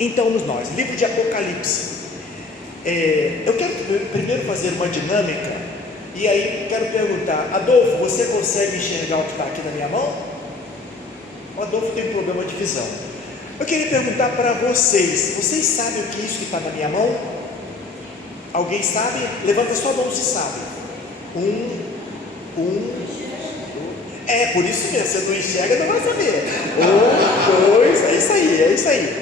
Então, nós, livro de Apocalipse. Eu quero primeiro fazer uma dinâmica, e aí quero perguntar: Adolfo, você consegue enxergar o que está aqui na minha mão? O Adolfo tem um problema de visão. Eu queria perguntar para vocês: vocês sabem o que é isso que está na minha mão? Alguém sabe? Levanta sua mão se sabe. Por isso mesmo, você não enxerga, não vai saber. 1, 2, é isso aí.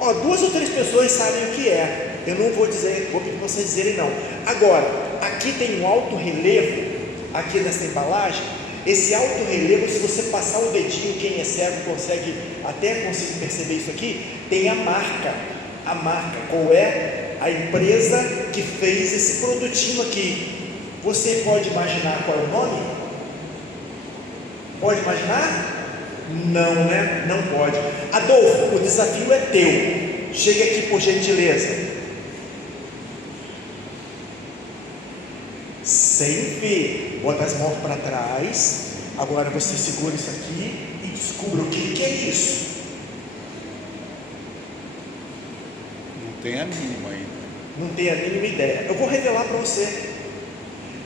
2 ou 3 pessoas sabem o que é. Eu não vou dizer, vou pedir para vocês dizerem não. Agora, aqui tem um alto relevo, aqui nessa embalagem. Esse alto relevo, se você passar o dedinho, quem é cego consegue perceber isso aqui. Tem a marca, qual é a empresa que fez esse produtinho aqui. Você pode imaginar qual é o nome? Pode imaginar? Não, né? Não pode. Adolfo, o desafio é teu. Chega aqui por gentileza. Sem ver, bota as mãos para trás. Agora você segura isso aqui e descubra o que é isso. Não tem a mínima ainda. Não tem a mínima ideia. Eu vou revelar para você.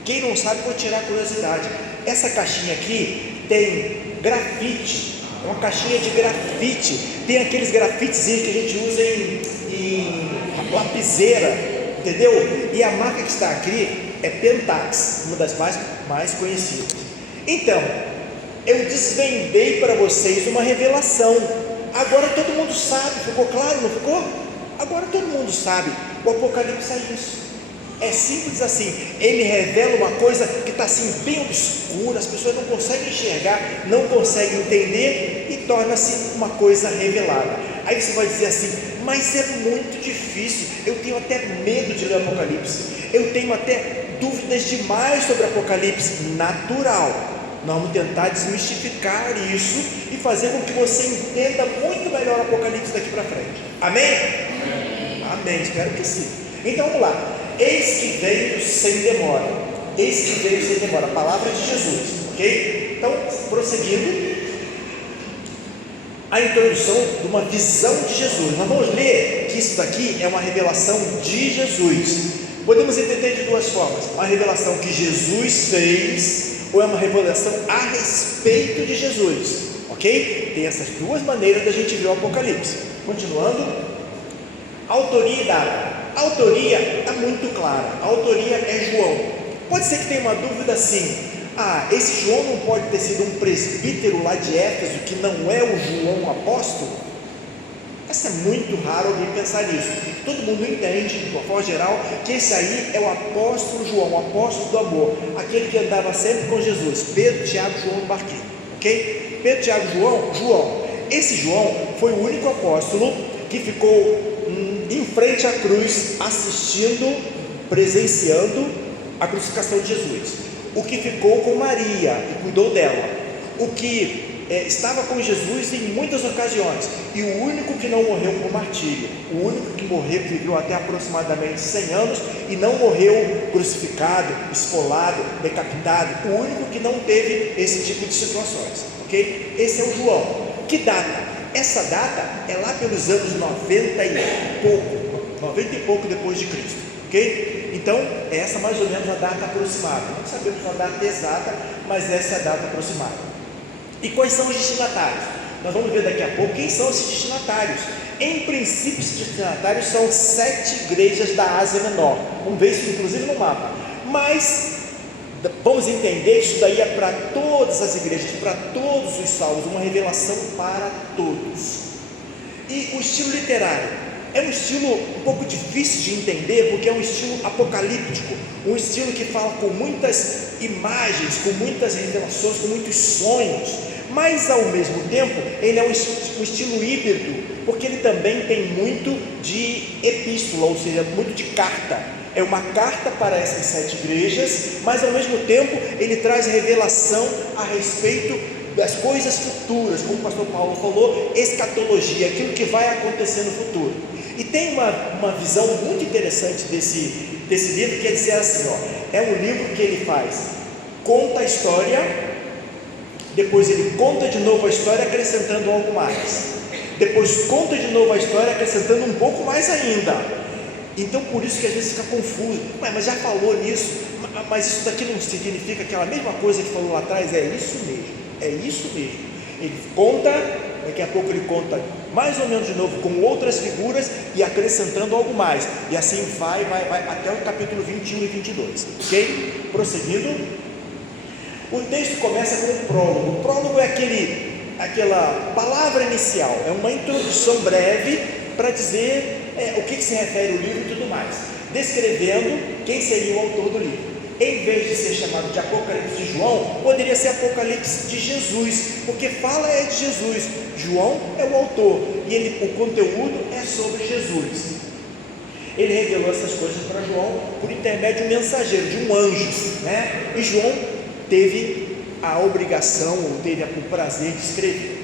Quem não sabe, vou tirar a curiosidade. Essa caixinha aqui tem grafite. É uma caixinha de grafite. Tem aqueles grafitezinhos que a gente usa em lapiseira, entendeu? E a marca que está aqui é Pentax, uma das mais conhecidas. Então, eu desvendei para vocês uma revelação. Agora todo mundo sabe. Ficou claro, não ficou? Agora todo mundo sabe. O Apocalipse é isso. É simples assim. Ele revela uma coisa que está assim bem obscura, as pessoas não conseguem enxergar, não conseguem entender, e torna-se uma coisa revelada. Aí você vai dizer assim: mas é muito difícil, eu tenho até medo de ler o Apocalipse, eu tenho até dúvidas demais sobre o Apocalipse. Natural. Nós vamos tentar desmistificar isso e fazer com que você entenda muito melhor o Apocalipse daqui para frente. Amém? Amém, espero que sim. Então vamos lá. Eis que veio sem demora. Eis que veio sem demora. A palavra de Jesus, ok? Então, prosseguindo, a introdução de uma visão de Jesus. Nós vamos ler que isso daqui é uma revelação de Jesus. Podemos entender de duas formas: uma revelação que Jesus fez, ou é uma revelação a respeito de Jesus, ok? Tem essas duas maneiras da gente ver o Apocalipse. Continuando, autoria e data. A autoria está muito clara. A autoria é João. Pode ser que tenha uma dúvida assim: esse João não pode ter sido um presbítero lá de Éfeso, que não é o João apóstolo? Essa é muito raro alguém pensar nisso. Todo mundo entende, de uma forma geral, que esse aí é o apóstolo João, o apóstolo do amor, aquele que andava sempre com Jesus. Pedro, Tiago, João no barquinho, ok? Pedro, Tiago, João. Esse João foi o único apóstolo que ficou em frente à cruz, assistindo, presenciando a crucificação de Jesus. O que ficou com Maria e cuidou dela. O que estava com Jesus em muitas ocasiões, e o único que não morreu por martírio, o único que morreu, que viveu até aproximadamente 100 anos e não morreu crucificado, esfolado, decapitado, o único que não teve esse tipo de situações, ok? Esse é o João. Que data? Essa data é lá pelos anos 90 e pouco depois de Cristo, ok? Então, essa mais ou menos a data aproximada. Não sabemos a data exata, mas essa é a data aproximada. E quais são os destinatários? Nós vamos ver daqui a pouco quem são esses destinatários. Em princípio, esses destinatários são 7 igrejas da Ásia Menor. Vamos ver isso inclusive no mapa. Mas vamos entender que isso daí é para todas as igrejas, para todos os salvos, uma revelação para todos. E o estilo literário é um estilo um pouco difícil de entender, porque é um estilo apocalíptico, um estilo que fala com muitas imagens, com muitas revelações, com muitos sonhos, mas ao mesmo tempo ele é um estilo híbrido, porque ele também tem muito de epístola, ou seja, muito de carta. É uma carta para essas 7 igrejas, mas ao mesmo tempo ele traz revelação a respeito das coisas futuras, como o pastor Paulo falou, escatologia, aquilo que vai acontecer no futuro. E tem uma visão muito interessante desse livro, que é dizer assim, é um livro que ele conta a história, depois ele conta de novo a história, acrescentando algo mais. depois conta de novo a história, acrescentando um pouco mais ainda. Então por isso que às vezes fica confuso. Ué, mas já falou nisso, mas isso daqui não significa aquela mesma coisa que falou lá atrás? É isso mesmo, é isso mesmo. Ele conta, daqui a pouco ele conta mais ou menos de novo com outras figuras e acrescentando algo mais, e assim vai até o capítulo 21 e 22, ok? Prosseguindo, o texto começa com um prólogo. O prólogo é aquela palavra inicial, é uma introdução breve para dizer o que se refere ao livro e tudo mais, descrevendo quem seria o autor do livro. Em vez de ser chamado de Apocalipse de João, poderia ser Apocalipse de Jesus, porque fala de Jesus, João é o autor, e o conteúdo é sobre Jesus. Ele revelou essas coisas para João por intermédio de um mensageiro, de um anjo, né? E João teve a obrigação, ou teve o prazer de escrever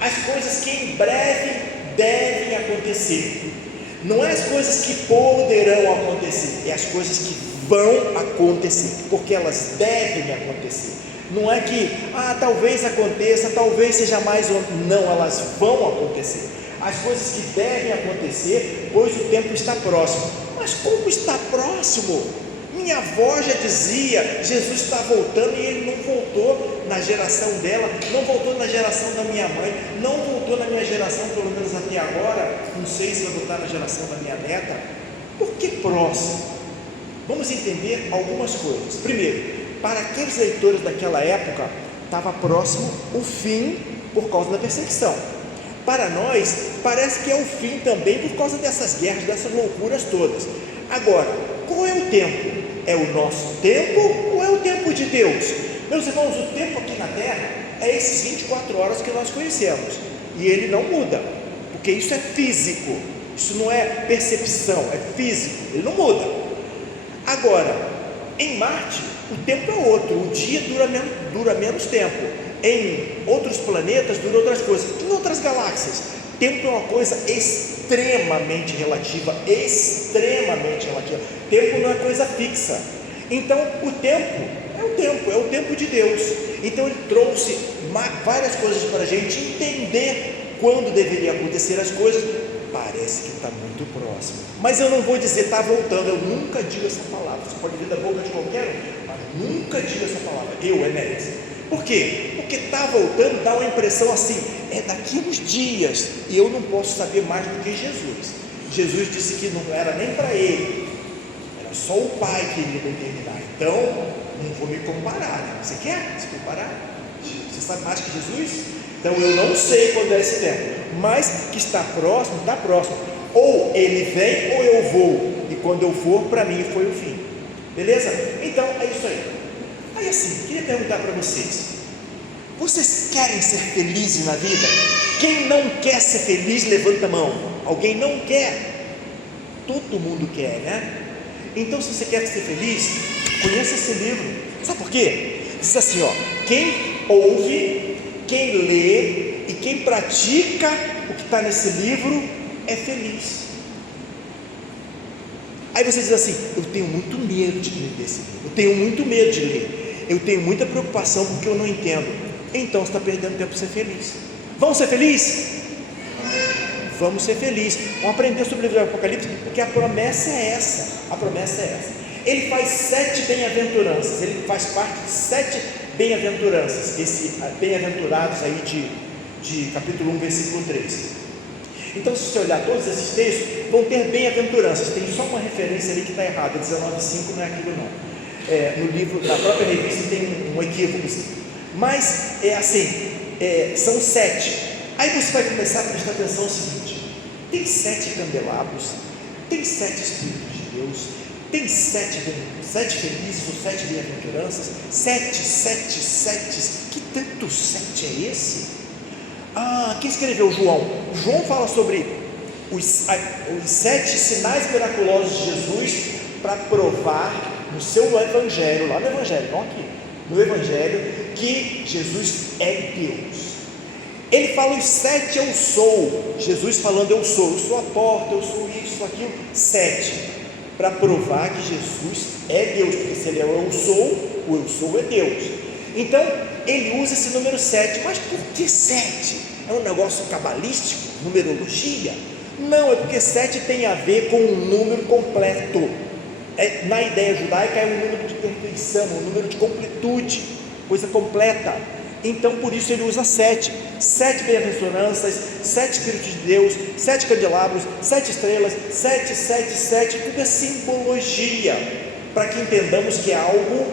as coisas que em breve devem acontecer. Não é as coisas que poderão acontecer, é as coisas que vão acontecer, porque elas devem acontecer. Não é que, talvez aconteça, talvez seja mais ou não, elas vão acontecer. As coisas que devem acontecer, pois o tempo está próximo. Mas como está próximo? Minha avó já dizia, Jesus está voltando, e ele não voltou na geração dela, não voltou na geração da minha mãe, não voltou na minha geração, pelo menos até agora, não sei se vai voltar na geração da minha neta. Por que próximo? Vamos entender algumas coisas. Primeiro, para aqueles leitores daquela época, estava próximo o fim por causa da perseguição. Para nós, parece que é o fim também por causa dessas guerras, dessas loucuras todas. Agora, qual é o tempo? É o nosso tempo ou é o tempo de Deus? Meus irmãos, o tempo aqui na Terra é esses 24 horas que nós conhecemos, e ele não muda, porque isso é físico, isso não é percepção, é físico, ele não muda. Agora, em Marte, o tempo é outro, o dia dura menos tempo, em outros planetas dura outras coisas, em outras galáxias, tempo é uma coisa extremamente relativa, tempo não é coisa fixa. Então o tempo é o tempo de Deus. Então ele trouxe várias coisas para a gente entender quando deveria acontecer as coisas. Parece que está muito próximo, mas eu não vou dizer está voltando, eu nunca digo essa palavra. Você pode vir da boca de qualquer um, mas nunca digo essa palavra, Enéas. Por quê? Porque está voltando, dá uma impressão assim, daqui a uns dias, e eu não posso saber mais do que Jesus. Jesus disse que não era nem para ele, era só o Pai que iria determinar. Então, não vou me comparar, né? Você quer se comparar? Você sabe mais que Jesus? Então eu não sei quando é esse tempo, mas que está próximo, está próximo. Ou ele vem ou eu vou, e quando eu for, para mim foi o fim. Beleza? Então é isso aí. Aí assim, queria perguntar para vocês querem ser felizes na vida? Quem não quer ser feliz, levanta a mão. Alguém não quer? Todo mundo quer, né? Então se você quer ser feliz, conheça esse livro. Sabe por quê? Diz assim, quem ouve, quem lê e quem pratica o que está nesse livro é feliz. Aí você diz assim, eu tenho muito medo de ler esse livro, eu tenho muito medo de ler, eu tenho muita preocupação porque eu não entendo. Então você está perdendo tempo para ser feliz. Vamos ser felizes? Vamos ser felizes. Vamos aprender sobre o livro do Apocalipse, porque a promessa é essa. Ele faz 7 bem-aventuranças, ele faz parte de 7 bem-aventuranças, bem-aventurados aí de capítulo 1, versículo 3. Então se você olhar todos esses textos, vão ter bem-aventuranças. Tem só uma referência ali que está errada, 19,5 não é aquilo não. No livro, na própria revista tem um equívoco, mas são 7. Aí você vai começar a prestar atenção no seguinte: tem 7 candelabros, tem 7 Espíritos de Deus, tem 7 felizes ou 7 bem-aventuranças, 7, que tanto 7 é esse? Quem escreveu? João fala sobre os 7 sinais miraculosos de Jesus para provar no seu evangelho, lá no evangelho, não aqui, no evangelho, que Jesus é Deus. Ele fala os 7 eu sou, Jesus falando eu sou a porta, eu sou isso, aquilo, 7, para provar que Jesus é Deus, porque se ele é o eu sou é Deus. Então ele usa esse número 7, mas por que 7? É um negócio cabalístico? numerologia? Não, é porque 7 tem a ver com um número completo. Na ideia judaica é um número de perfeição, um número de completude, coisa completa. Então por isso ele usa 7 bem-aventuranças, 7 Espíritos de Deus, 7 candelabros, 7 estrelas, 7, tudo é simbologia, para que entendamos que é algo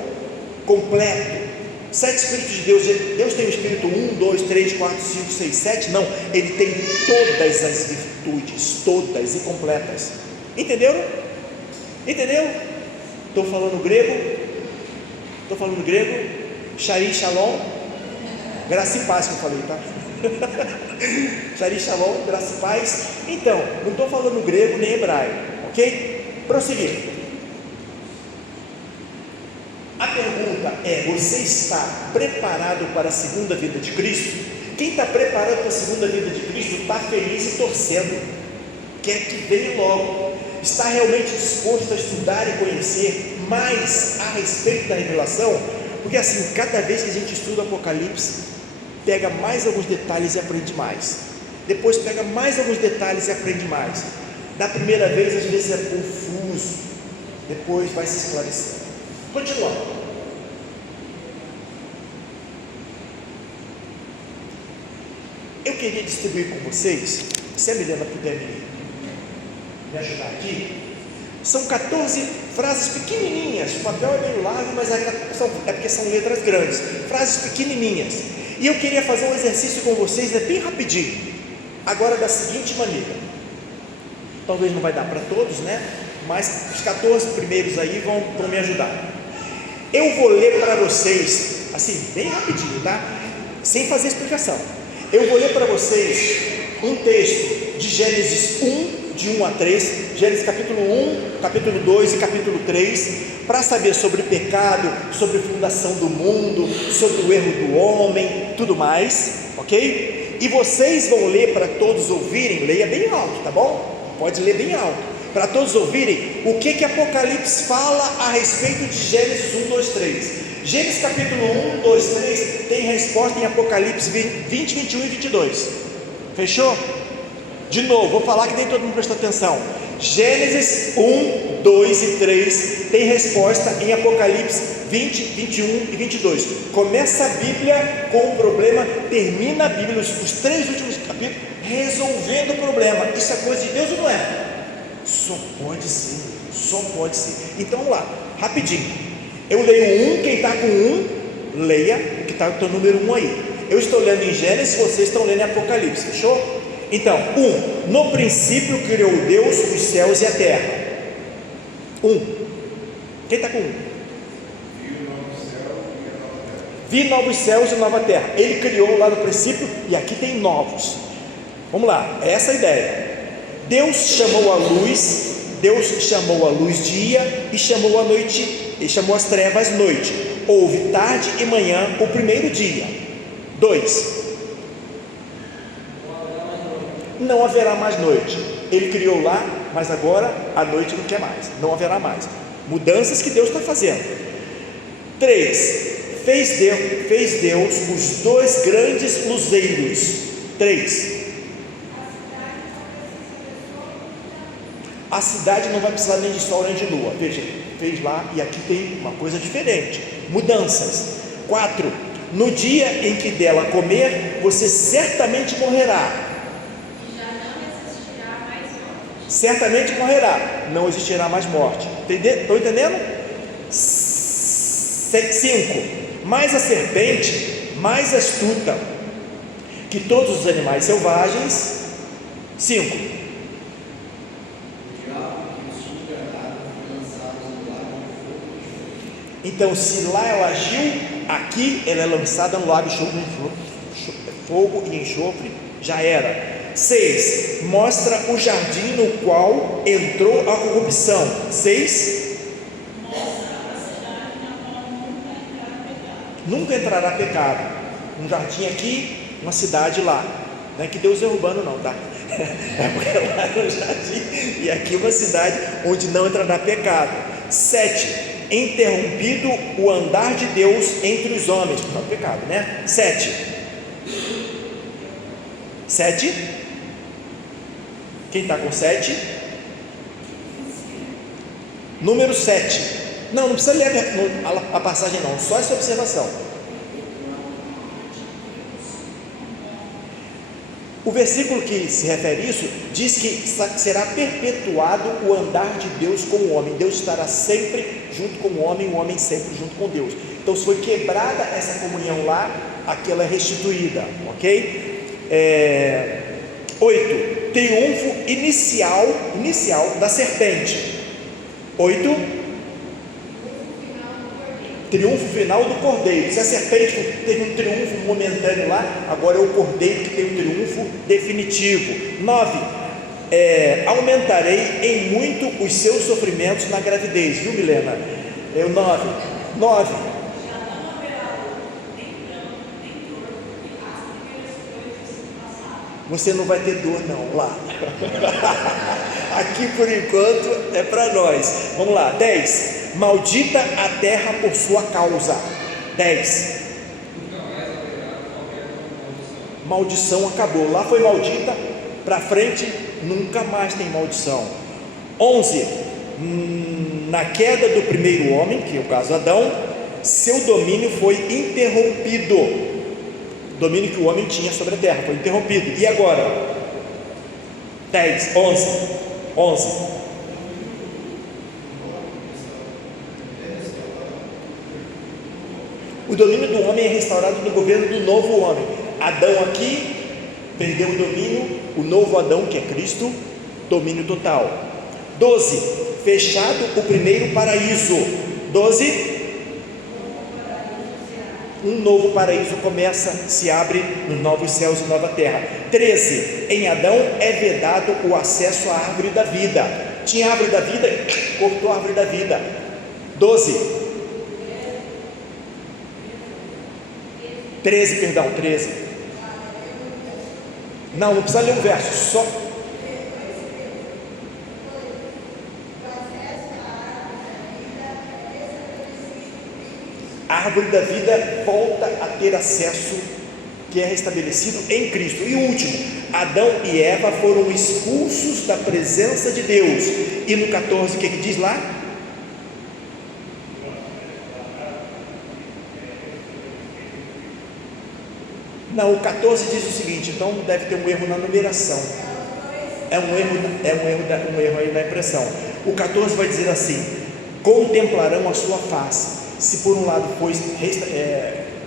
completo. 7 Espíritos de Deus, Deus tem o Espírito 1, 2, 3, 4, 5, 6, 7, não, ele tem todas as virtudes, todas e completas. Entenderam? Estou falando grego? Sharim Shalom, graça e paz que eu falei, tá? Sharim Shalom, graça e paz. Então, não estou falando grego nem hebraico, ok? Prosseguir. A pergunta é: você está preparado para a segunda vinda de Cristo? Quem está preparado para a segunda vinda de Cristo está feliz e torcendo, quer que venha logo, está realmente disposto a estudar e conhecer mais a respeito da revelação, porque assim, cada vez que a gente estuda o Apocalipse, pega mais alguns detalhes e aprende mais, depois pega mais alguns detalhes e aprende mais. Da primeira vez às vezes é confuso, depois vai se esclarecendo. Continuando. Eu queria distribuir com vocês, se a Milena puder me ajudar aqui, são 14 frases pequenininhas. O papel é meio largo, mas é porque são letras grandes, frases pequenininhas, e eu queria fazer um exercício com vocês, bem rapidinho, agora da seguinte maneira. Talvez não vai dar para todos, né? Mas os 14 primeiros aí vão me ajudar. Eu vou ler para vocês, assim, bem rapidinho, tá? Sem fazer explicação. Eu vou ler para vocês um texto de Gênesis 1, de 1 a 3, Gênesis capítulo 1, capítulo 2 e capítulo 3, para saber sobre pecado, sobre fundação do mundo, sobre o erro do homem, tudo mais, ok? E vocês vão ler para todos ouvirem, leia bem alto, tá bom? Pode ler bem alto, para todos ouvirem o que Apocalipse fala a respeito de Gênesis 1, 2, 3. Gênesis capítulo 1, 2, 3 tem resposta em Apocalipse 20, 21 e 22. Fechou? De novo, vou falar que nem todo mundo prestou atenção. Gênesis 1, 2 e 3 tem resposta em Apocalipse 20, 21 e 22. Começa a Bíblia com o problema, termina a Bíblia, os 3 últimos capítulos, resolvendo o problema. Isso é coisa de Deus ou não é? Só pode ser. Então vamos lá, rapidinho. Eu leio 1, quem está com 1, leia o que está com o número 1 aí. Eu estou lendo em Gênesis, vocês estão lendo em Apocalipse, fechou? Então, 1, no princípio criou Deus os céus e a terra. 1, quem está com 1? Vi novos céus e nova terra. Ele criou lá no princípio, e aqui tem novos. Vamos lá, é essa a ideia. Deus chamou a luz dia, e chamou a noite, e chamou as trevas noite. Houve tarde e manhã o primeiro dia. 2, não haverá mais noite. Ele criou lá, mas agora a noite não quer mais, não haverá mais. Mudanças que Deus está fazendo. 3, fez Deus os 2 grandes luzeiros. 3, a cidade não vai precisar nem de sol nem de lua. Veja, fez lá, e aqui tem uma coisa diferente, mudanças. 4, no dia em que dela comer, você certamente morrerá. Certamente morrerá, não existirá mais morte. Estão entendendo? 5, mas a serpente, mais astuta que todos os animais selvagens. 5, então se lá ela agiu, aqui ela é lançada no lago de fogo e enxofre, já era. 6, mostra o jardim no qual entrou a corrupção. 6, nunca entrará pecado. Um jardim aqui, uma cidade lá. Não é que Deus é urbano não, tá? É porque lá é um jardim e aqui uma cidade onde não entrará pecado. 7, interrompido o andar de Deus entre os homens. Não é pecado, né? 7, Quem está com 7? Número 7. Não precisa ler a passagem não, só essa observação. O versículo que se refere a isso diz que será perpetuado o andar de Deus com o homem. Deus estará sempre junto com o homem sempre junto com Deus. Então, se foi quebrada essa comunhão lá, aquela é restituída, ok? 8. Triunfo inicial da serpente. 8. Triunfo final do cordeiro. Se a serpente teve um triunfo momentâneo lá, agora é o cordeiro que tem um triunfo definitivo. 9. Aumentarei em muito os seus sofrimentos na gravidez, viu, Milena? É o 9. Você não vai ter dor não lá. Aqui por enquanto é para nós. Vamos lá. 10. Maldita a terra por sua causa. 10. Maldição acabou. Lá foi maldita, para frente nunca mais tem maldição. 11. Na queda do primeiro homem, que é o caso Adão, seu domínio foi interrompido. O domínio que o homem tinha sobre a terra foi interrompido. E agora? 10, 11. O domínio do homem é restaurado no governo do novo homem. Adão aqui perdeu o domínio, o novo Adão, que é Cristo, domínio total. 12. Fechado o primeiro paraíso. 12. Um novo paraíso se abre nos novos céus e nova terra. 13. Em Adão é vedado o acesso à árvore da vida. Tinha árvore da vida, cortou a árvore da vida. 12. 13. Não precisa ler um verso, só. A árvore da vida volta a ter acesso, que é restabelecido em Cristo. E o último, Adão e Eva foram expulsos da presença de Deus. E no 14, o que diz lá? Não, o 14 diz o seguinte, então deve ter um erro na numeração. É um erro aí na impressão. O 14 vai dizer assim: contemplarão a sua face. Se por um lado foi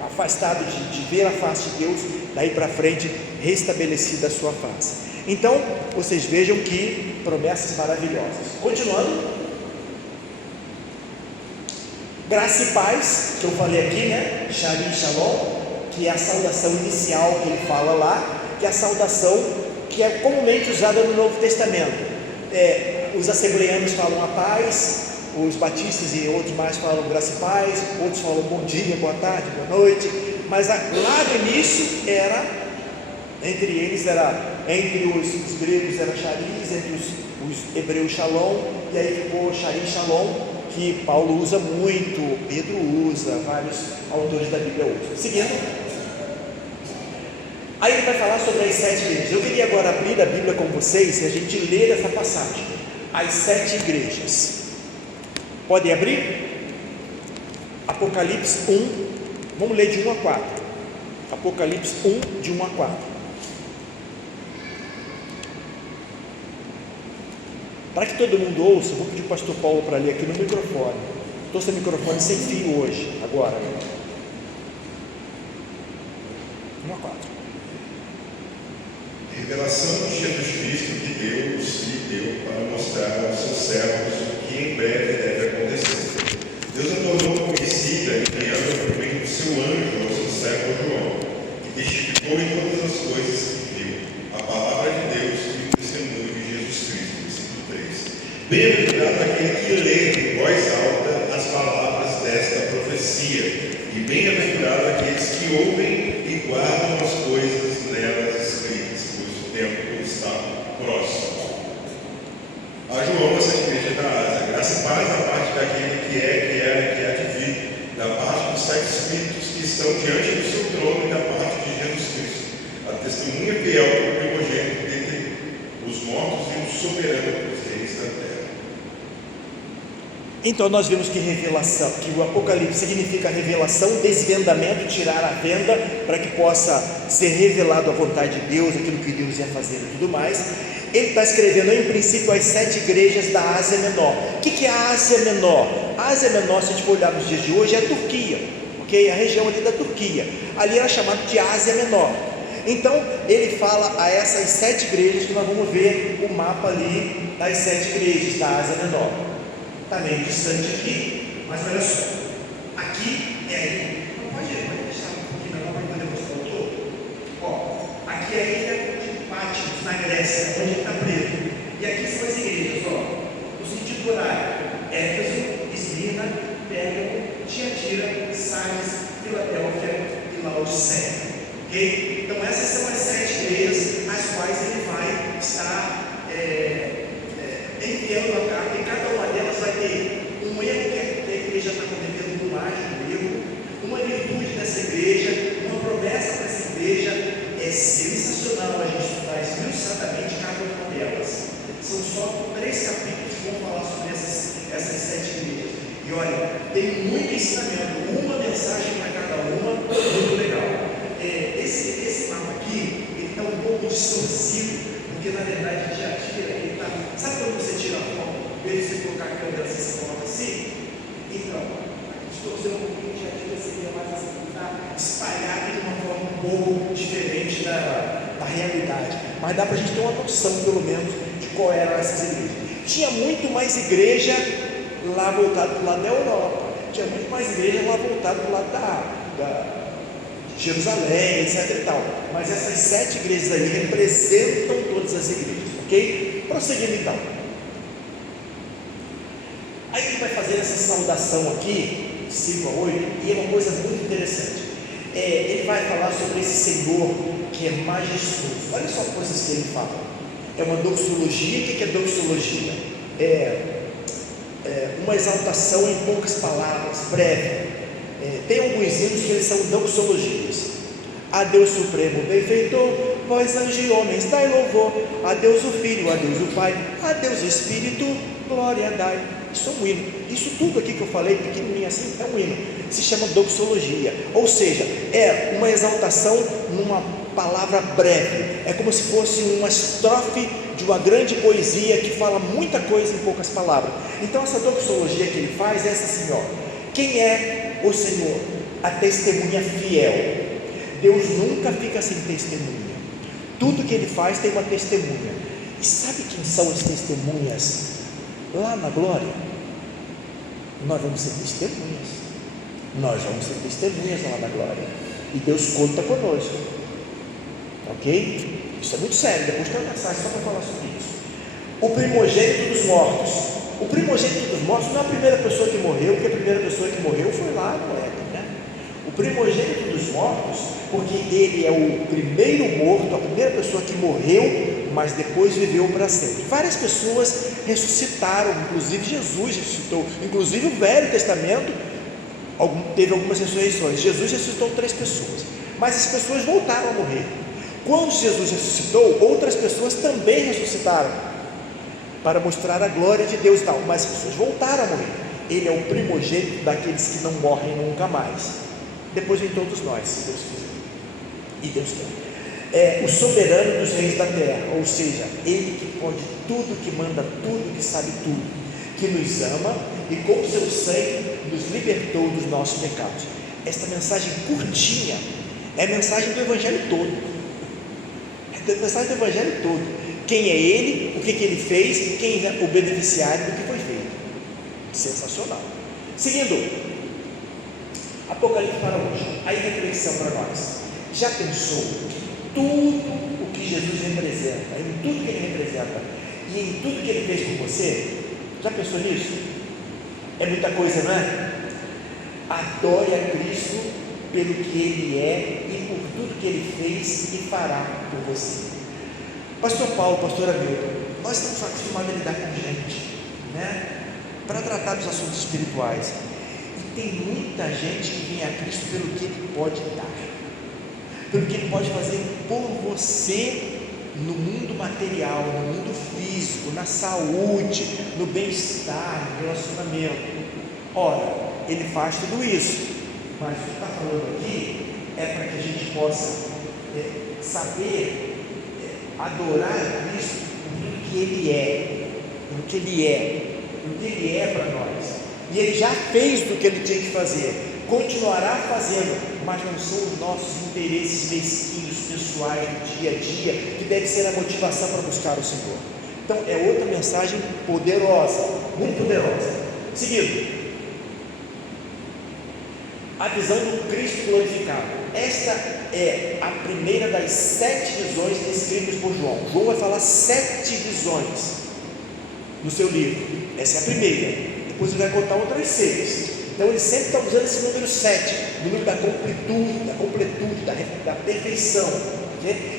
afastado de ver a face de Deus, daí para frente restabelecida a sua face. Então vocês vejam que promessas maravilhosas. Continuando, graça e paz, que eu falei aqui, né? Shalom, shalom, que é a saudação inicial que ele fala lá, que é a saudação que é comumente usada no Novo Testamento. Os assembleanos falam a paz, os batistas e outros mais falam graça e paz, outros falam bom dia, boa tarde, boa noite, mas lá no início entre os gregos era charis, entre os hebreus shalom, e aí ficou charim shalom, que Paulo usa muito, Pedro usa, vários autores da Bíblia usam. Seguindo, aí ele vai falar sobre as 7 igrejas. Eu queria agora abrir a Bíblia com vocês e a gente ler essa passagem, as 7 igrejas. Podem abrir? Apocalipse 1, vamos ler de 1 a 4. Apocalipse 1, de 1 a 4. Para que todo mundo ouça, eu vou pedir o pastor Paulo para ler aqui no microfone. Estou sem microfone, sem fio hoje, agora. 1 a 4. Revelação de Jesus Cristo que Deus lhe deu para mostrar aos seus servos o que em breve deve acontecer. Deus a tornou conhecida enviando por meio do seu anjo ao seu servo João, que testificou em todas as coisas que viu, a palavra de Deus e o testemunho de Jesus Cristo. Versículo 3. Bem-aventurado aquele que lê em voz alta as palavras desta profecia, e bem-aventurado aqueles que ouvem e guardam as coisas nelas escritas, pois o tempo está próximo. A João, essa igreja da Ásia, graça e paz da parte daquele que era e que há de vir, da parte dos 7 espíritos que estão diante do seu trono e da parte de Jesus Cristo, a testemunha fiel do primogênito dentre os mortos e soberano dos reis da terra. Então nós vimos que revelação, que o Apocalipse significa revelação, desvendamento, tirar a venda para que possa ser revelado a vontade de Deus, aquilo que Deus ia fazer e tudo mais. Ele está escrevendo em princípio as 7 igrejas da Ásia Menor. O que é a Ásia Menor? A Ásia Menor, se a gente for olhar nos dias de hoje, é a Turquia, ok? A região ali da Turquia, ali era chamado de Ásia Menor. Então ele fala a essas 7 igrejas, que nós vamos ver o mapa ali das 7 igrejas da Ásia Menor. Está meio distante aqui, mas olha só, aqui é aí, não pode deixar um pouquinho melhor para poder mostrar o todo. Ó, aqui é a ilha de Patmos, na Grécia, onde está preso, e aqui são as igrejas, ó, no sentido horário: Éfeso, Esmirna, Pérgamo, Tiatira, Sardes, Filadélfia e Laodiceia, ok? Então essas são as 7 igrejas às quais ele vai estar enviando a carta, e cada uma delas vai ter um erro que a igreja está cometendo, um erro, uma virtude dessa igreja, uma promessa para essa igreja. É sensacional a gente estudar esmiuçadamente cada uma delas. São só 3 capítulos que vão falar sobre essas 7 igrejas. E olha, tem muito ensinamento, uma mensagem para cada uma, muito legal. Esse mapa aqui, ele está um pouco distorcido, porque na verdade Tiatira, ele está. Sabe quando você tira a foto, veja se colocar a câmera assim, você coloca assim? Então, distorceu um pouquinho, Tiatira seria mais assim, está espalhada de uma forma um pouco diferente da realidade. Mas dá para a gente ter uma noção, pelo menos, de qual eram essas igrejas. Tinha muito mais igreja lá voltado para o lado da Europa, tinha muito mais igreja lá voltado para o lado da Jerusalém, etc e tal. Mas essas 7 igrejas aí representam todas as igrejas, ok? Prosseguindo então. Aí ele vai fazer essa saudação aqui, 5 a 8, e é uma coisa muito interessante. Ele vai falar sobre esse Senhor que é majestoso. Olha só coisas que ele fala. É uma doxologia. O que é doxologia? Uma exaltação em poucas palavras, breve. Tem alguns hinos que eles são doxologias. A Deus Supremo Benfeitor, vós anjos e homens dai louvor, a Deus o Filho, a Deus o Pai, a Deus o Espírito, glória dai. Isso é um hino. Isso tudo aqui que eu falei, pequenininho assim, é um hino. Se chama doxologia, ou seja, é uma exaltação numa palavra breve. É como se fosse uma estrofe de uma grande poesia que fala muita coisa em poucas palavras. Então essa doxologia que ele faz é essa assim, ó. Quem é o Senhor? A testemunha fiel. Deus nunca fica sem testemunha. Tudo que ele faz tem uma testemunha. E sabe quem são as testemunhas lá na glória? Nós vamos ser testemunhas. Nós vamos ser testemunhas lá na glória. E Deus conta conosco. Ok? Isso é muito sério. Depois tem uma mensagem só para falar sobre isso. O primogênito dos mortos. O primogênito dos mortos não é a primeira pessoa que morreu, porque a primeira pessoa que morreu foi lá no Éden, né? O primogênito dos mortos, porque ele é o primeiro morto, a primeira pessoa que morreu, mas depois viveu para sempre. Várias pessoas ressuscitaram, inclusive Jesus ressuscitou, inclusive o Velho Testamento teve algumas ressurreições. Jesus ressuscitou 3 pessoas, mas as pessoas voltaram a morrer. Quando Jesus ressuscitou, outras pessoas também ressuscitaram, para mostrar a glória de Deus e tal, mas as pessoas voltaram a morrer. Ele é o primogênito daqueles que não morrem nunca mais. Depois vem todos nós, se Deus quiser, e Deus quer. É o soberano dos reis da terra, ou seja, ele que pode tudo, que manda tudo, que sabe tudo, que nos ama e com seu sangue nos libertou dos nossos pecados. Esta mensagem curtinha é a mensagem do Evangelho todo. É a mensagem do Evangelho todo. Quem é ele, o que ele fez, quem é o beneficiário do que foi feito. Sensacional. Seguindo, Apocalipse para hoje. Aí reflexão para nós. Já pensou que tudo o que Jesus representa, em tudo que ele representa e em tudo que ele fez por você, já pensou nisso? É muita coisa, não é? Adore a Cristo pelo que ele é e por tudo que ele fez e fará por você. Pastor Paulo, pastora Milton, nós estamos acostumados a lidar com gente, né? Para tratar dos assuntos espirituais. E tem muita gente que vem a Cristo pelo que ele pode dar, pelo que ele pode fazer por você no mundo material, no mundo físico, na saúde, no bem-estar, no relacionamento. Ora, Ele faz tudo isso, mas o que está falando aqui é para que a gente possa saber adorar Cristo no que Ele é, no que Ele é para nós. E Ele já fez do que Ele tinha que fazer, continuará fazendo, mas não são os nossos interesses mesquinhos, pessoais, do dia a dia, que deve ser a motivação para buscar o Senhor. Então é outra mensagem poderosa, muito poderosa. Seguindo, a visão do Cristo glorificado. Esta é a primeira das 7 visões descritas por João. João vai falar 7 visões no seu livro. Essa é a primeira. Depois ele vai contar outras 6. Então ele sempre está usando esse número 7, número da completude, da perfeição,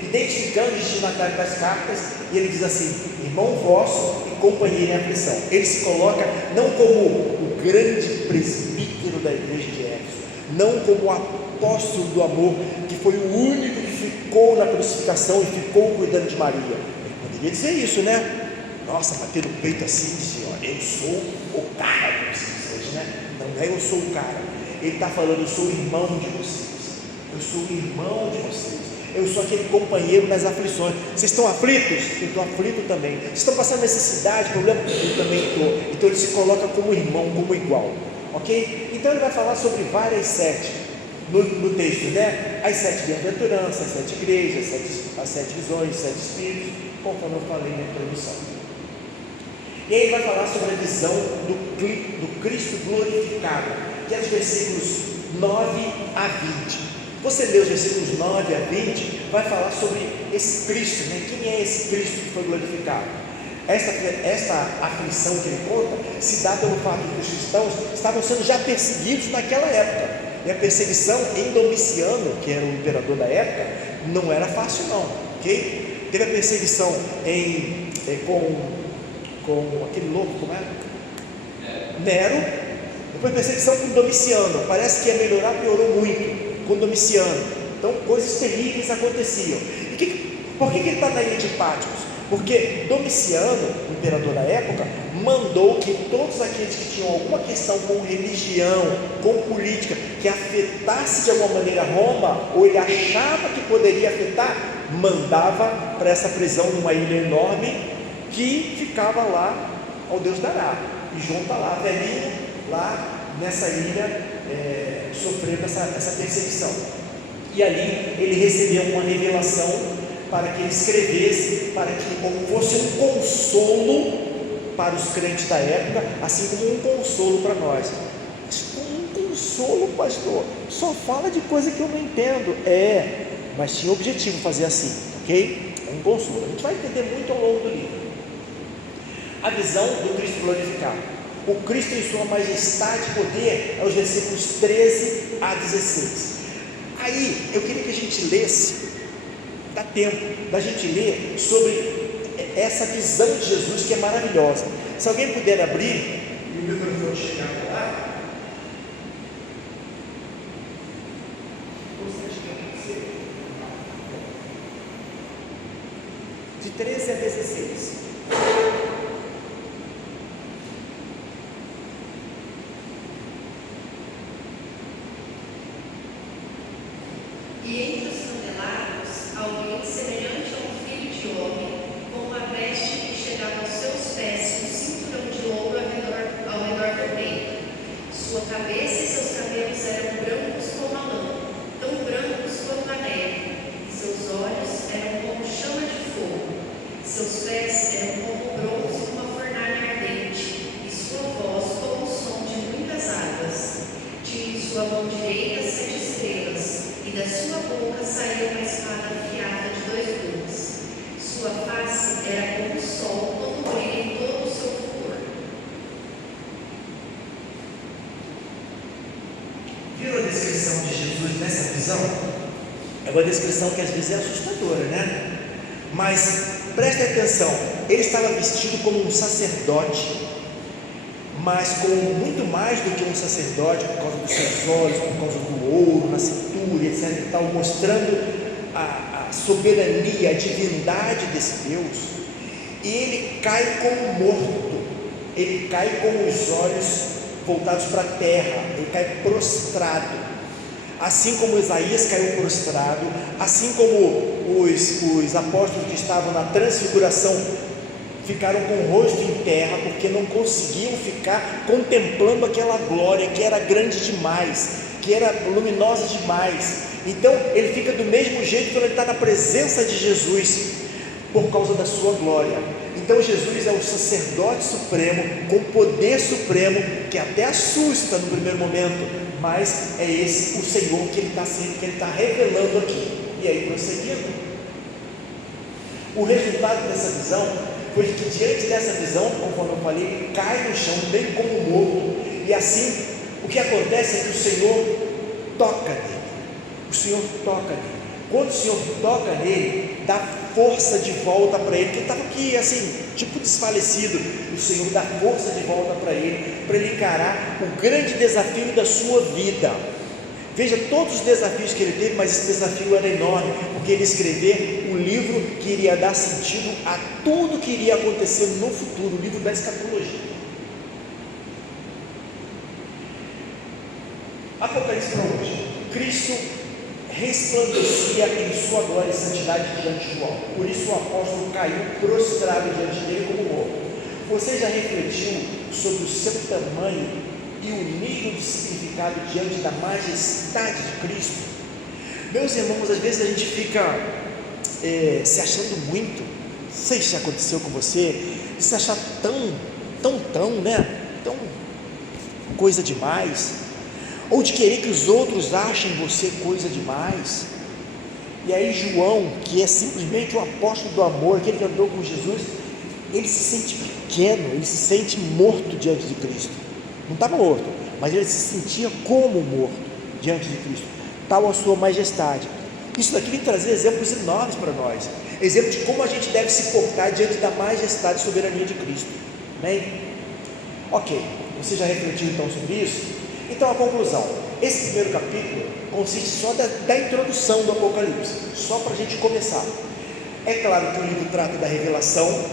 identificando o destinatário das cartas. E ele diz assim: irmão vosso e companheiro em aflição. Ele se coloca não como o grande presbítero da igreja de Éfeso, não como o apóstolo do amor, que foi o único que ficou na crucificação e ficou cuidando de Maria. Ele poderia dizer isso, né? Nossa, bater no peito assim, dizer: olha, eu sou o cara, como se diz hoje, né? Não é eu sou o cara. Ele está falando: eu sou o irmão de vocês, eu sou o irmão de vocês, eu sou aquele companheiro nas aflições. Vocês estão aflitos? Eu estou aflito também. Vocês estão passando necessidade, problema? Eu também estou. Então ele se coloca como irmão, como igual, ok? Então ele vai falar sobre várias 7 no texto, né? As 7 bem-aventuranças, as 7 igrejas, as 7 visões, os 7 espíritos, conforme eu falei na introdução. E aí ele vai falar sobre a visão do Cristo glorificado, que é os versículos 9 a 20. Você lê os versículos 9 a 20, vai falar sobre esse Cristo, né? Quem é esse Cristo que foi glorificado? Esta aflição que ele conta se dá pelo fato de que os cristãos estavam sendo já perseguidos naquela época. E a perseguição em Domiciano, que era o imperador da época, não era fácil não, ok? Teve a perseguição com aquele louco, como é? Nero. Depois perseguição com Domiciano. Parece que ia melhorar, piorou muito com Domiciano. Então coisas terríveis aconteciam. Por que ele está na ilha de Patmos? Porque Domiciano, o imperador da época, mandou que todos aqueles que tinham alguma questão com religião, com política, que afetasse de alguma maneira Roma, ou ele achava que poderia afetar, mandava para essa prisão numa ilha enorme, que ficava lá ao Deus dará. E João está lá, velhinho, lá nessa ilha, sofrendo essa perseguição. E ali ele recebeu uma revelação para que ele escrevesse, para que fosse um consolo para os crentes da época, assim como um consolo para nós. Mas como um consolo, pastor? Só fala de coisa que eu não entendo. Mas tinha objetivo fazer assim, ok? É um consolo. A gente vai entender muito ao longo do livro. A visão do Cristo glorificado. O Cristo em sua majestade e poder, é os versículos 13 a 16. Aí eu queria que a gente lesse, dá tempo da gente ler sobre essa visão de Jesus, que é maravilhosa. Se alguém puder abrir, e o microfone chegar lá, de 13 a 16. E entre os candelabros, alguém semelhante a um filho de homem, com uma veste que chegava aos seus pés e um cinturão de ouro ao redor do peito. Sua cabeça e seus cabelos eram brancos como a lã, tão brancos quanto a neve, e seus olhos eram como chama de fogo. Seus pés eram como bronze numa fornalha ardente, e sua voz como o som de muitas águas. Tinha em sua mão direita 7 estrelas, e da sua boca saía uma espada afiada de 2 gumes. Sua face era como o sol quando brilha em todo o seu fulgor. Viram a descrição de Jesus nessa visão? É uma descrição que às vezes é assustadora, né? Mas prestem atenção, ele estava vestido como um sacerdote, mas com muito mais do que um sacerdote, por causa dos seus olhos, por causa do ouro na cintura, etc. e tal, mostrando a soberania, a divindade desse Deus, e ele cai como morto, ele cai com os olhos voltados para a terra, ele cai prostrado, assim como Isaías caiu prostrado, assim como os apóstolos que estavam na transfiguração ficaram com o rosto em terra, porque não conseguiam ficar contemplando aquela glória que era grande demais, que era luminosa demais. Então ele fica do mesmo jeito quando ele está na presença de Jesus, por causa da sua glória. Então Jesus é o sacerdote supremo, com poder supremo, que até assusta no primeiro momento, mas é esse o Senhor que ele está revelando aqui. E aí prosseguindo, o resultado dessa visão foi que, diante dessa visão, conforme eu falei, ele cai no chão, bem como morto, e assim, o que acontece é que o Senhor toca nele, quando o Senhor toca nele, dá força de volta para ele, que ele estava aqui assim, tipo desfalecido, o Senhor dá força de volta para ele encarar o grande desafio da sua vida. Veja todos os desafios que ele teve, mas esse desafio era enorme, porque ele escrever o livro que iria dar sentido a tudo que iria acontecer no futuro, o livro da escatologia. Apocalipse para hoje. Cristo resplandecia em sua glória e santidade diante de João, por isso o apóstolo caiu prostrado diante dele como morto. Você já refletiu sobre o seu tamanho e o nível de significado diante da majestade de Cristo? Meus irmãos, às vezes a gente fica se achando muito, não sei se aconteceu com você, de se achar tão, tão coisa demais, ou de querer que os outros achem você coisa demais. E aí João, que é simplesmente o apóstolo do amor, aquele que andou com Jesus, ele se sente pequeno, ele se sente morto diante de Cristo. Não estava morto, mas ele se sentia como morto diante de Cristo, tal a sua majestade. Isso daqui vem trazer exemplos enormes para nós, exemplos de como a gente deve se portar diante da majestade e soberania de Cristo. Amém? Ok, você já refletiu então sobre isso? Então a conclusão, esse primeiro capítulo consiste só da introdução do Apocalipse, só para a gente começar. É claro que o livro trata da revelação,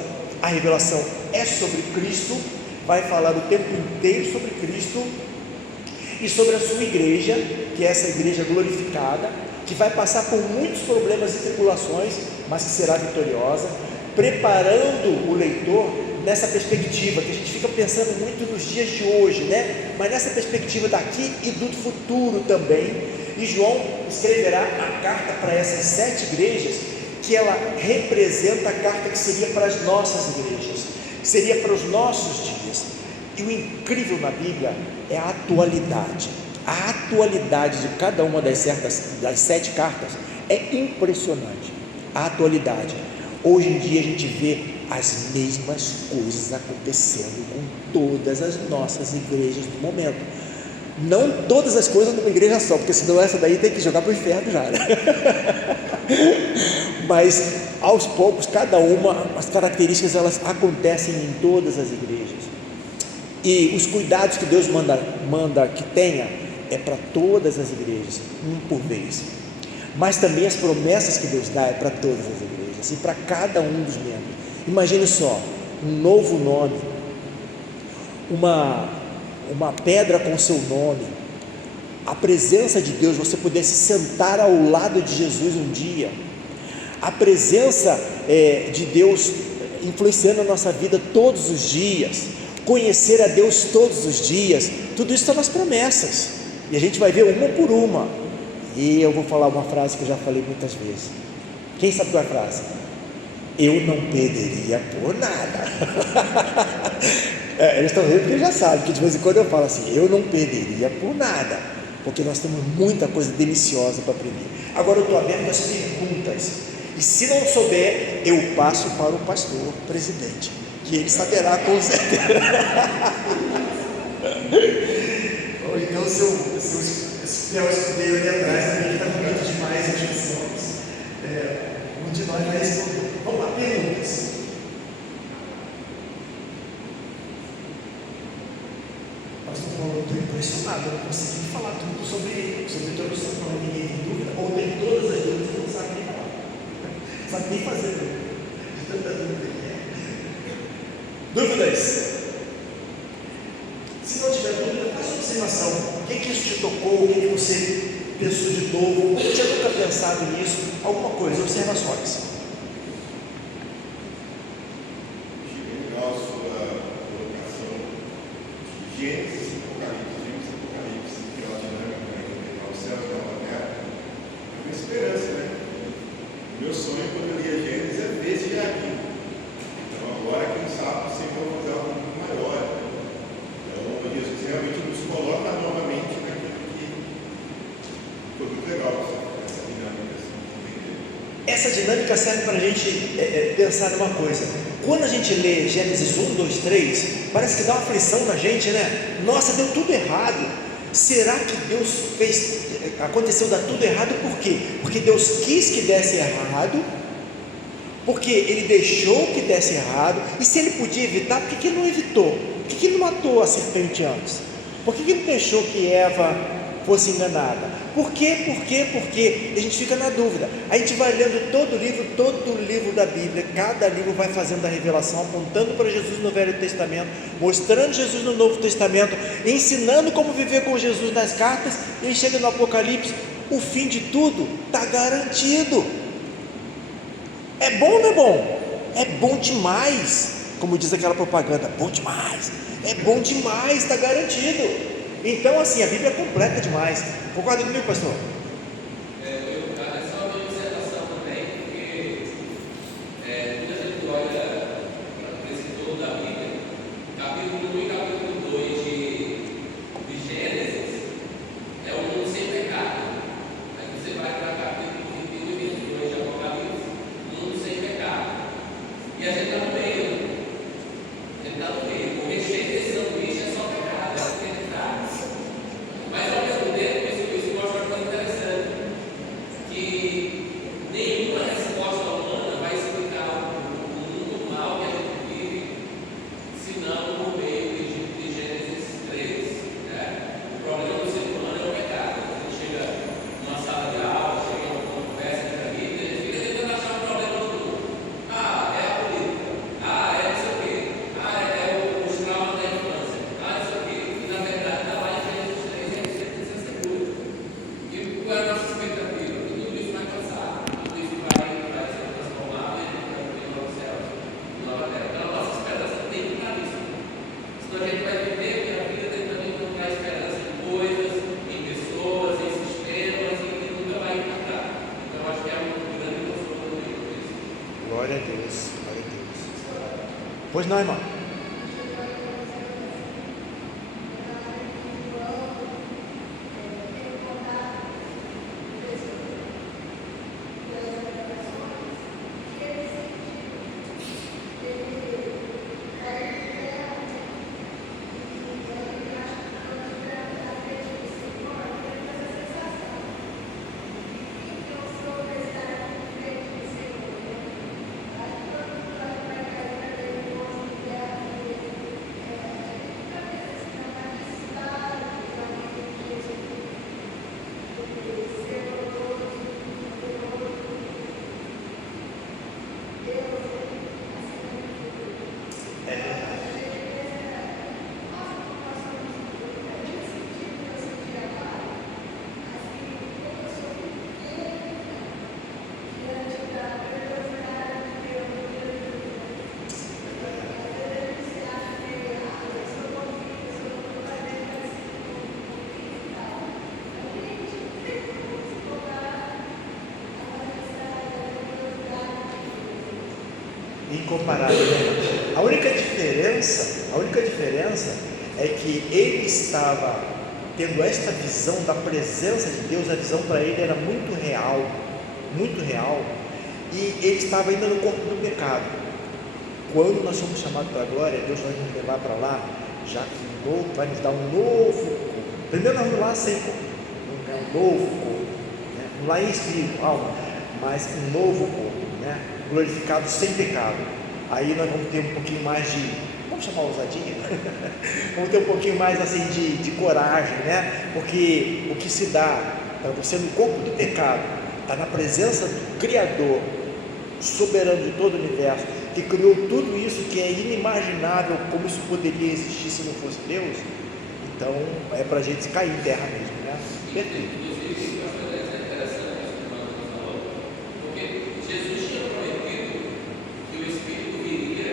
a revelação é sobre Cristo, vai falar o tempo inteiro sobre Cristo e sobre a sua igreja, que é essa igreja glorificada, que vai passar por muitos problemas e tribulações, mas que será vitoriosa, preparando o leitor nessa perspectiva, que a gente fica pensando muito nos dias de hoje, né? Mas nessa perspectiva daqui e do futuro também. E João escreverá a carta para essas 7 igrejas, que ela representa a carta que seria para as nossas igrejas, que seria para os nossos dias. E o incrível na Bíblia é a atualidade de cada uma das 7 cartas é impressionante. A atualidade, hoje em dia a gente vê as mesmas coisas acontecendo com todas as nossas igrejas no momento. Não todas as coisas numa igreja só, porque senão essa daí tem que jogar para o inferno já, né? Mas aos poucos, cada uma, as características elas acontecem em todas as igrejas, e os cuidados que Deus manda que tenha é para todas as igrejas, um por vez, mas também as promessas que Deus dá é para todas as igrejas e para cada um dos membros. Imagine só, um novo nome, uma pedra com seu nome, a presença de Deus, você poder se sentar ao lado de Jesus um dia, a presença de Deus influenciando a nossa vida todos os dias, conhecer a Deus todos os dias, tudo isso está nas promessas, e a gente vai ver uma por uma. E eu vou falar uma frase que eu já falei muitas vezes. Quem sabe qual é a frase? Eu não perderia por nada. Eles estão vendo porque eles já sabem que de vez em quando eu falo assim, eu não perderia por nada, porque nós temos muita coisa deliciosa para aprender. Agora eu estou aberto às perguntas, e se não souber, eu passo para o pastor presidente, que ele saberá com certeza. Ou então se eu escudeiro ali atrás, também está bonito demais as questões. Um de nós vai responder. Vamos lá, perguntas. Pastor Paulo, eu estou impressionado, eu não consegui falar tudo sobre introdução, não há ninguém tem dúvida, ou tem todas as dúvidas que não sabe nem falar. Não sabe nem fazer. Dúvidas? Se não tiver dúvida, faz uma observação. O que isso te tocou? O que você pensou de novo? Eu tinha nunca pensado nisso. Alguma coisa, observações. Achei legal a sua colocação de Gênesis e Apocalipse, aquela dinâmica entre o céu e a terra. É uma esperança, né? O meu sonho quando eu lia Gênesis é ver esse jardim. Então agora, quem sabe, o Senhor vai fazer algo muito maior. Então, Jesus realmente nos coloca novamente naquilo que foi muito legal, essa dinâmica. Essa dinâmica serve para a gente pensar numa coisa. Quando a gente lê Gênesis 1, 2, 3, parece que dá uma aflição na gente, né? Nossa, deu tudo errado. Será que Deus aconteceu dar tudo errado por quê? Porque Deus quis que desse errado, porque Ele deixou que desse errado, e se Ele podia evitar, por que Ele não evitou? Por que Ele não matou a serpente antes? Por que Ele não deixou que Eva fosse enganada? Por quê? E a gente fica na dúvida. A gente vai lendo todo o livro da Bíblia, cada livro vai fazendo a revelação, apontando para Jesus no Velho Testamento, mostrando Jesus no Novo Testamento, ensinando como viver com Jesus nas cartas, e aí chega no Apocalipse, o fim de tudo está garantido. É bom ou não é bom? É bom demais, como diz aquela propaganda, bom demais, é bom demais, está garantido. Então assim, a Bíblia é completa demais. Concorda comigo, pastor? Só uma observação também, porque quando a gente olha para esse todo da Bíblia, capítulo 1 e capítulo 2 de Gênesis, é o mundo sem pecado. Aí você vai para capítulo 21 e 22 de Apocalipse, mundo sem pecado. E a gente está no meio, né? A gente está no meio. O recheio desse sanduíche é só pecado, é acreditar. Mas ao mesmo tempo, isso mostra uma coisa interessante, que nenhuma resposta humana vai explicar o mundo mal que a gente vive, senão por meio de Gênesis 3. Né? O problema do ser humano é o pecado. A gente chega numa sala de aula, chega numa conversa entre amigos, a gente fica tentando achar um problema no mundo. Ah, é a política. Ah, é não sei o quê. Ah, é os traumas da infância. Ah, não sei o quê. E na verdade, está lá em Gênesis 3, a gente precisa ser seguro. E qual é a nossa expectativa? Que tudo isso vai passar, tudo isso vai ser transformado e a gente vai viver novos céus, nova terra. Então a nossa esperança tem que estar nisso. Senão a gente vai viver que a vida tentando encontrar esperança em coisas, em pessoas, em sistemas, e que nunca vai encontrar. Então acho que é um grande consolo do livro isso. Glória a Deus, glória a Deus. Pois não, irmão? Incomparável, né? A única diferença é que ele estava tendo esta visão da presença de Deus. A visão para ele era muito real, e ele estava ainda no corpo do pecado. Quando nós somos chamados para a glória, Deus vai nos levar para lá, já que vai nos dar um novo corpo. Primeiro nós vamos lá sem corpo, um novo corpo, né? Lá em espírito, alma, mas um novo corpo, né? Glorificado sem pecado. Aí nós vamos ter um pouquinho mais de, vamos chamar ousadia, vamos ter um pouquinho mais assim de coragem, né? Porque o que se dá para você no corpo do pecado, está na presença do Criador, soberano de todo o universo, que criou tudo isso que é inimaginável, como isso poderia existir se não fosse Deus, então é para a gente cair em terra mesmo, né? Perfeito. Inclusive, pastor, é interessante isso que o pastor falou, porque Jesus tinha prometido que o Espírito viria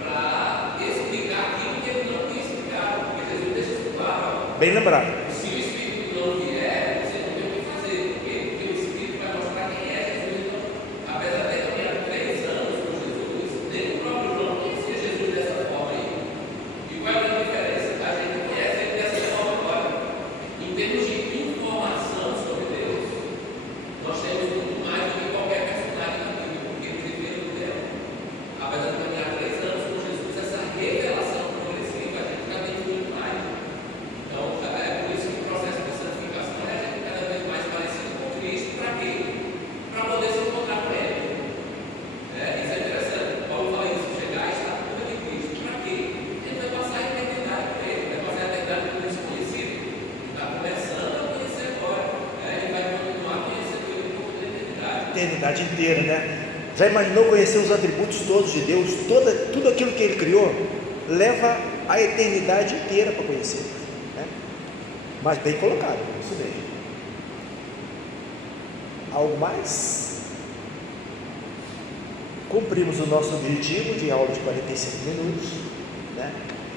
para explicar aquilo que ele não tinha explicado, porque Jesus deixa isso claro. Bem lembrado. Se o Espírito não vier, você não tem o que fazer, porque o Espírito vai mostrar quem é Jesus. Então, apesar de ter caminhado 3 anos com Jesus, nem o próprio João conhecia Jesus dessa forma aí. E qual é a diferença? A gente conhece ele dessa forma agora. Em termos de informação sobre Deus, nós temos muito mais do que qualquer personagem da Bíblia, porque eles viveram dela. Apesar de caminhar 3 anos com Jesus, essa revelação progressiva a gente já tem muito mais. Então, é por isso que o processo de santificação é a gente cada vez mais parecido com Cristo. Para quê? Para poder se encontrar com Ele. Isso é interessante. Paulo fala isso, chegar a estatura de Cristo. Para quê? Ele vai passar a eternidade com Ele, vai passar a eternidade com o desconhecido. Está começando a conhecer agora. Ele vai continuar conhecendo Ele por toda a eternidade. Eternidade inteira, né? Já imaginou conhecer os atributos todos de Deus? Tudo aquilo que Ele criou leva a eternidade inteira para conhecer, né? Mas bem colocado, isso mesmo. Algo mais? Cumprimos o nosso objetivo de aula de 45 minutos, né?